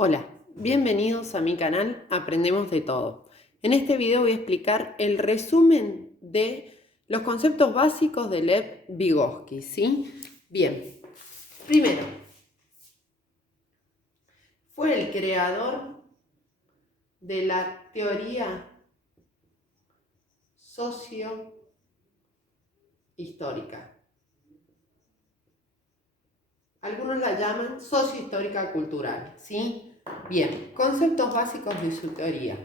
Hola, bienvenidos a mi canal Aprendemos de Todo. En este video voy a explicar el resumen de los conceptos básicos de Lev Vygotsky, ¿sí? Bien, primero, fue el creador de la teoría sociohistórica. Algunos la llaman sociohistórica cultural, ¿sí? Bien, conceptos básicos de su teoría.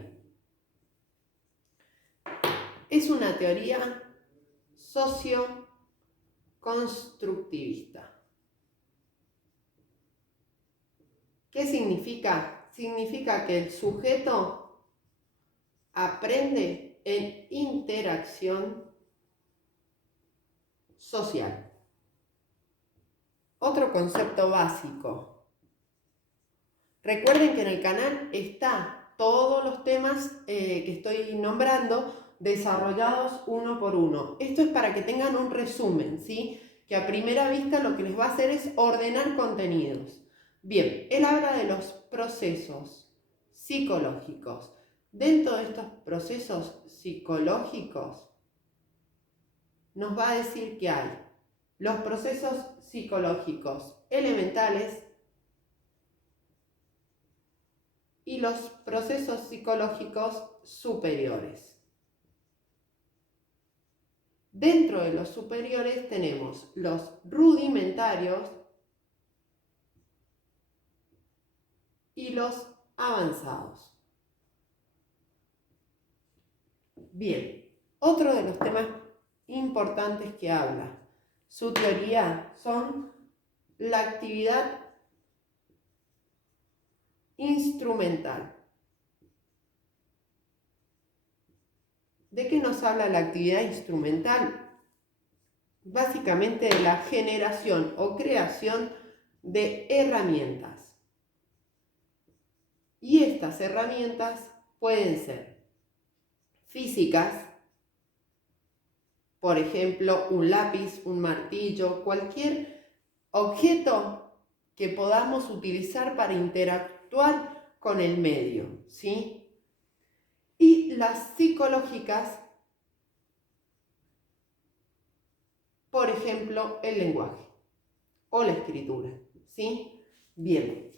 Es una teoría socioconstructivista. ¿Qué significa? Significa que el sujeto aprende en interacción social. Otro concepto básico. Recuerden que en el canal está todos los temas que estoy nombrando desarrollados uno por uno. Esto es para que tengan un resumen, ¿sí? Que a primera vista lo que les va a hacer es ordenar contenidos. Bien, él habla de los procesos psicológicos. Dentro de estos procesos psicológicos nos va a decir que hay los procesos psicológicos elementales y los procesos psicológicos superiores. Dentro de los superiores tenemos los rudimentarios y los avanzados. Bien, otro de los temas importantes que habla su teoría son la actividad instrumental. ¿De qué nos habla la actividad instrumental? Básicamente de la generación o creación de herramientas. Y estas herramientas pueden ser físicas, por ejemplo, un lápiz, un martillo, cualquier objeto que podamos utilizar para interactuar con el medio, ¿sí? Y las psicológicas, por ejemplo, el lenguaje o la escritura, ¿sí? Bien.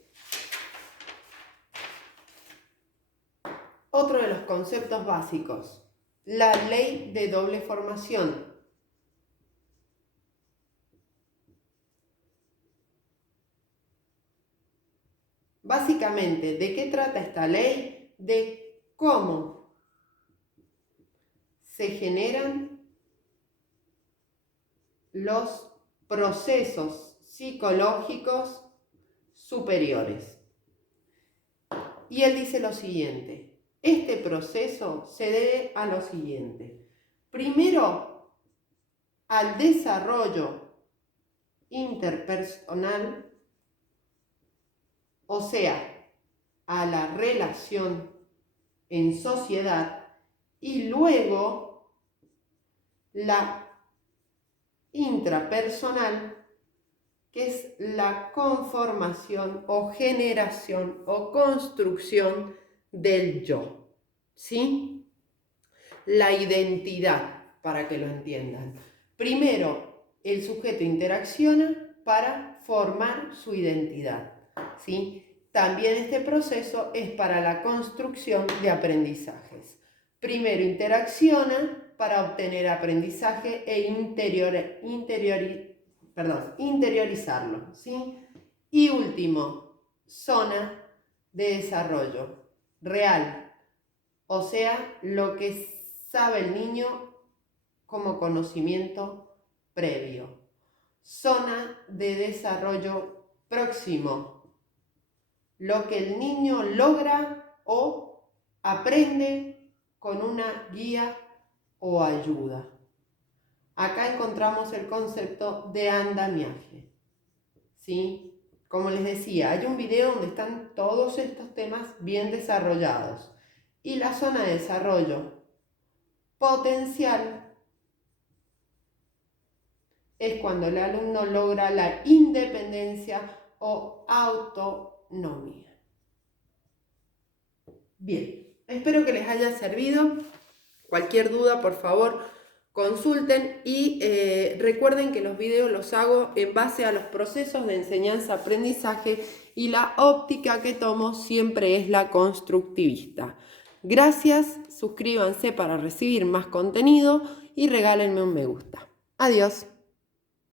Otro de los conceptos básicos, la ley de doble formación. Básicamente, ¿de qué trata esta ley? De cómo se generan los procesos psicológicos superiores. Y él dice lo siguiente, este proceso se debe a lo siguiente. Primero, al desarrollo interpersonal, o sea, a la relación en sociedad, y luego la intrapersonal, que es la conformación o generación o construcción del yo, ¿sí? La identidad, para que lo entiendan. Primero, el sujeto interacciona para formar su identidad, ¿sí? También este proceso es para la construcción de aprendizajes. Primero interacciona para obtener aprendizaje e interiorizarlo, ¿sí? Y último, zona de desarrollo real, o sea, lo que sabe el niño como conocimiento previo. Zona de desarrollo próximo, lo que el niño logra o aprende con una guía o ayuda. Acá encontramos el concepto de andamiaje, ¿sí? Como les decía, hay un video donde están todos estos temas bien desarrollados. Y la zona de desarrollo potencial es cuando el alumno logra la independencia o autonomía. Bien, espero que les haya servido. Cualquier duda, por favor, consulten y recuerden que los videos los hago en base a los procesos de enseñanza-aprendizaje y la óptica que tomo siempre es la constructivista. Gracias, suscríbanse para recibir más contenido y regálenme un me gusta. Adiós.